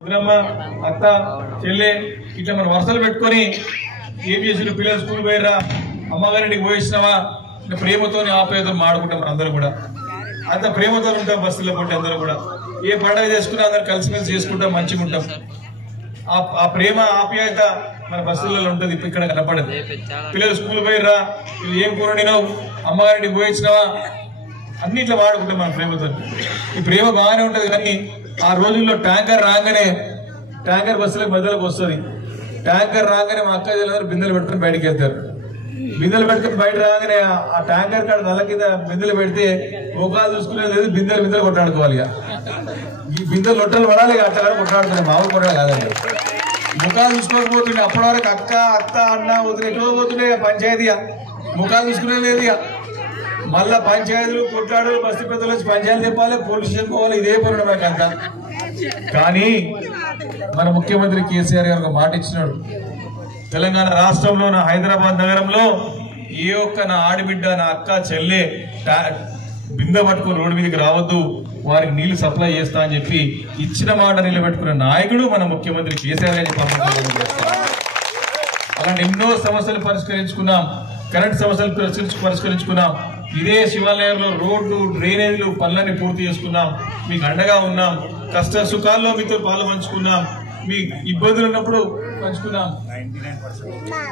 అత్త చెల్లె ఇట్లా మనం వరుసలు పెట్టుకొని ఏం చేసిన పిల్లలు స్కూల్ పోయిరా అమ్మగారింటికి పోయిస్తున్నావా ఇట్లా ప్రేమతో ఆప్యాయతో మాడుకుంటాం మనం అందరూ కూడా అంత ప్రేమతో ఉంటాం బస్సులో పట్టి అందరూ కూడా ఏ పండుగ చేసుకున్నా అందరూ కలిసిమెలిసి చేసుకుంటాం మంచిగా ఉంటాం ఆ ప్రేమ ఆప్యాయత మన బస్సులలో ఉంటుంది ఇక్కడ కనపడదు పిల్లలు స్కూల్ పోయిరా వీళ్ళు ఏం కూర తినవు అమ్మగారింటికి పోయించినావా అన్ని ఇట్లా వాడుకుంటాం మన ప్రేమతో ఈ ప్రేమ బాగానే ఉంటది కానీ ఆ రోజుల్లో ట్యాంకర్ రాగానే ట్యాంకర్ బస్సులకు మధ్యలోకి వస్తుంది ట్యాంకర్ రాగానే మా అక్క చెల్లెలు బిందెలు పెట్టుకుని బయటకు వెళ్తారు బిందెలు పెట్టుకుని బయట రాగానే ఆ ట్యాంకర్ కాడ నల్ల కింద బిందెలు పెడితే ముఖాలు చూసుకునేది బిందెలు కొట్టాడుకోవాలి ఈ బిందెలు లొట్టలు పడాలి అట్లా కొట్టాడుతున్నాయి మామూలు కొట్టాడు కాదండి ముఖాలు చూసుకోకపోతుండే అప్పటి వరకు అక్క అత్త అన్న వదిలే ఎటో పోతుండే పంచాయతీ ముఖాలు చూసుకునే లేదు ఇక మళ్ళా పంచాయతీలు కొట్లాడు బస్తీ పెద్దలు వచ్చి పంచాయతీ చెప్పాలి పోలీస్ స్టేషన్ పోవాలి ఇదే పనుడు మాకంతా కానీ మన ముఖ్యమంత్రి కేసీఆర్ గారు ఒక మాట ఇచ్చినాడు తెలంగాణ రాష్ట్రంలో నా హైదరాబాద్ నగరంలో ఏ ఒక్క నా ఆడబిడ్డ నా అక్క చెల్లె బిందె పట్టుకుని రోడ్డు మీదకి రావద్దు వారికి నీళ్లు సప్లై చేస్తా అని చెప్పి ఇచ్చిన మాట నిలబెట్టుకున్న నాయకుడు మన ముఖ్యమంత్రి కేసీఆర్ గారిని అలాంటి ఎన్నో సమస్యలు పరిష్కరించుకున్నాం కరెంట్ సమస్యలు పరిష్కరించుకున్నాం ఇదే శివాలయంలో రోడ్లు డ్రైనేజీలు పనులన్నీ పూర్తి చేసుకున్నాం మీకు అండగా ఉన్నాం కష్ట సుఖాల్లో మీతో పాలు పంచుకున్నాం మీ ఇబ్బందులు ఉన్నప్పుడు పంచుకున్నాం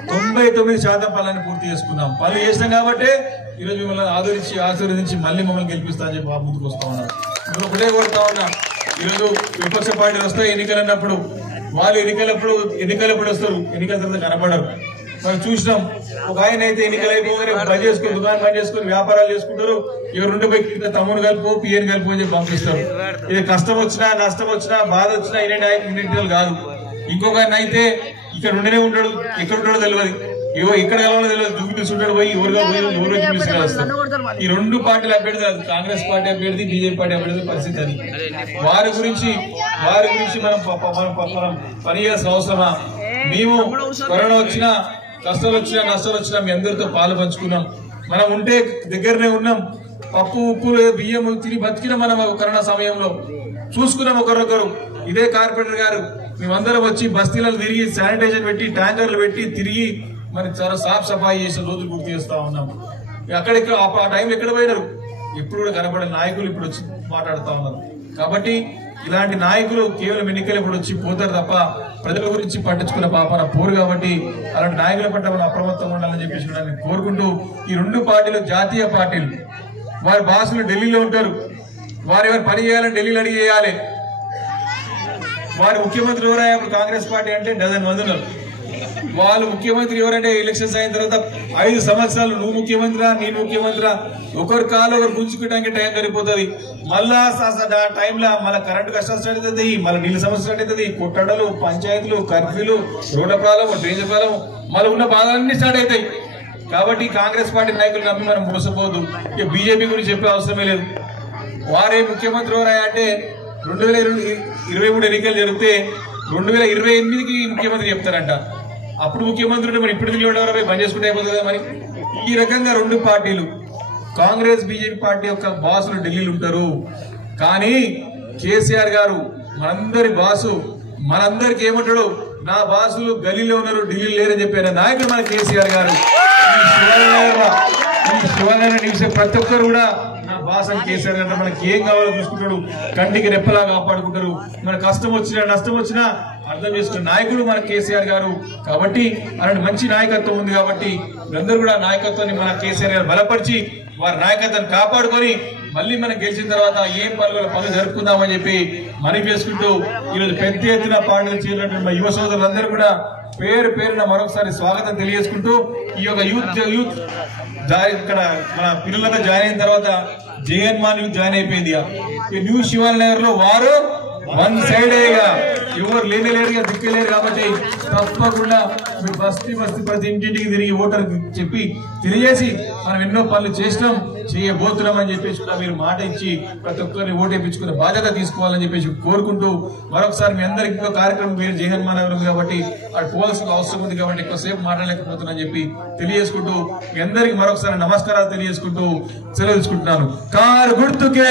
99% పనులను పూర్తి చేసుకున్నాం పనులు చేసినాం కాబట్టి ఈరోజు మిమ్మల్ని ఆశీర్వదించి మళ్ళీ మమ్మల్ని గెలిపిస్తా అని చెప్పి ముందుకు వస్తా ఉన్నాం ఇప్పుడు ఒకటే కోరుతా ఉన్నా ఈరోజు విపక్ష పార్టీలు వస్తాయి ఎన్నికలు అన్నప్పుడు వాళ్ళు ఎన్నికలప్పుడు వస్తారు ఎన్నికల తర్వాత కనపడరు మనం చూసినాం ఒక ఆయన అయితే ఎన్నికలు అయిపోగానే బంద్ చేసుకుని దుకాణం బంద్ చేసుకుని వ్యాపారాలు చేసుకుంటారు ఇక రెండు వ్యక్తులు తమ్ముడు కలుపు పిఎన్ కలుపు అని చెప్పి పంపిస్తారు ఇది కష్టం వచ్చినా నష్టం వచ్చినా బాధ వచ్చినా ఇన్ని కాదు ఇంకొక ఆయన అయితే ఇక్కడ ఉండనే ఉంటాడు ఎక్కడ ఉంటాడో తెలియదు ఎక్కడ కలవాలో తెలియదు చూపిస్తూ ఉంటాడు పోయి ఎవరు చూపిస్తూ కలుస్తారు ఈ రెండు పార్టీల అభ్యర్థి కాంగ్రెస్ పార్టీ అభ్యర్థి బీజేపీ పార్టీ అభ్యర్థి పరిస్థితి అది వారి గురించి మనం పని చేయాల్సిన అవసరమా మేము కరోనా వచ్చినా కష్టాలు వచ్చినా నష్టాలు వచ్చినా మీ అందరితో పాలు పంచుకున్నాం మనం ఉంటే దగ్గరనే ఉన్నాం పప్పు ఉప్పు బియ్యం తిని బతికిన మనం కరోనా సమయంలో చూసుకున్నాం ఒకరొకరు ఇదే కార్పొరేటర్ గారు మేమందరం వచ్చి బస్తీలలో తిరిగి శానిటైజర్ పెట్టి ట్యాంకర్లు పెట్టి తిరిగి మరి చాలా సాఫ్ సఫాయి చేసిన రోజులు గుర్తు చేస్తా ఉన్నాం అక్కడెక్కడ ఆ టైంలో ఎక్కడ పోయినారు ఎప్పుడు కూడా కనపడే నాయకులు ఇప్పుడు వచ్చి మాట్లాడుతా ఉన్నారు కాబట్టి ఇలాంటి నాయకులు కేవలం ఎన్నికలు ఇప్పుడు వచ్చి పోతారు తప్ప ప్రజల గురించి పట్టించుకున్న పాపన పోరు కాబట్టి అలాంటి నాయకుల పట్ల మనం అప్రమత్తంగా ఉండాలని చెప్పేసి కోరుకుంటూ ఈ రెండు పార్టీలు జాతీయ పార్టీలు వారి బాసులు ఢిల్లీలో ఉంటారు వారు పని చేయాలని ఢిల్లీలో అడిగి చేయాలి వారి ముఖ్యమంత్రి ఎవరైనా కాంగ్రెస్ పార్టీ అంటే డజన్ మంది ఉన్నారు వాళ్ళు ముఖ్యమంత్రి ఎవరంటే ఎలక్షన్స్ అయిన తర్వాత 5 సంవత్సరాలు నువ్వు ముఖ్యమంత్రి నేను ముఖ్యమంత్రి ఒకరి కాలు ఒకరు గుంజుకోవడానికి టైం సరిపోతుంది మళ్ళా టైంలో మళ్ళీ కరెంటు కష్టాలు స్టార్ట్ అవుతుంది మళ్ళీ నీళ్ళ సమస్య స్టార్ట్ అవుతుంది కొట్టడలు పంచాయతీలు కర్ఫ్యూలు రోడ్ల ప్రాబ్లం డ్రైనేజ్ ప్రాబ్లం మళ్ళీ ఉన్న బాధలన్నీ స్టార్ట్ అవుతాయి కాబట్టి కాంగ్రెస్ పార్టీ నాయకులు నమ్మి మనం మోసపోదు ఇక బీజేపీ గురించి చెప్పే అవసరమే లేదు వారే ముఖ్యమంత్రి ఎవరైనా అంటే 2023 ఎన్నికలు జరిగితే 2028కి ముఖ్యమంత్రి చెప్తారంట అప్పుడు ముఖ్యమంత్రి మరి ఇప్పుడు బంద్ చేసుకుంటే అయిపోతుంది కదా మరి ఈ రకంగా రెండు పార్టీలు కాంగ్రెస్ బీజేపీ పార్టీ యొక్క బాసులు ఢిల్లీలో ఉంటారు కానీ కేసీఆర్ గారు మనందరి బాసు మనందరికి ఏమంటాడు నా బాసులు గల్లీలో ఉన్నారు ఢిల్లీలో లేరని చెప్పిన నాయకుడు మన కేసీఆర్ గారు ఈ శివాలయం నిలిచే ప్రతి ఒక్కరు కూడా నా బాస్ అని కేసీఆర్ గారు మనకి ఏం కావాలో చూసుకుంటాడు కంటికి రెప్పలా కాపాడుకుంటారు మన కష్టం వచ్చినా నష్టం వచ్చినా అర్థం చేసుకునే నాయకుడు మన కేసీఆర్ గారు కాబట్టి అలాంటి మంచి నాయకత్వం ఉంది కాబట్టి అందరూ కూడా నాయకత్వాన్ని మన కేసీఆర్ గారు బలపరిచి వారి నాయకత్వాన్ని కాపాడుకొని మళ్ళీ మనం గెలిచిన తర్వాత ఏం పనులు జరుపుకుందామని చెప్పి మనవి చేసుకుంటూ ఈరోజు పెద్ద ఎత్తున పార్టీలు చేరినటువంటి యువ సోదరులందరూ కూడా పేరున మరొకసారి స్వాగతం తెలియజేసుకుంటూ ఈ యొక్క యూత్ ఇక్కడ మన పిల్లలంతా జాయిన్ అయిన తర్వాత జగన్మాన్ యూత్ జాయిన్ అయిపోయింది ఈ న్యూ శివాలయ లో వారు వన్ సైడ్ ఎవరు లేనేలేరుగా దిక్కలేరు కాబట్టి తప్పకుండా మీరు బస్తీ ప్రతి ఇంటింటికి తిరిగి ఓటర్ చెప్పి తెలియజేసి మనం ఎన్నో పనులు చేసినాం చేయబోతున్నాం అని చెప్పేసి కూడా మీరు మాట ఇచ్చి ప్రతి ఒక్కరిని ఓటు వేయించుకునే బాధ్యత తీసుకోవాలని చెప్పేసి కోరుకుంటూ మరొకసారి మీ అందరికి ఇంకో కార్యక్రమం మీరు జగన్మాన్ ఉంది కాబట్టి అది పోవాల్సిన అవసరం ఉంది కాబట్టి ఎక్కువసేపు మాట్లాడలేకపోతున్నాను చెప్పి తెలియజేసుకుంటూ మీ అందరికి మరొకసారి నమస్కారాలు తెలియజేసుకుంటూ సెలవు తీసుకుంటున్నాను. కారు గుర్తుకే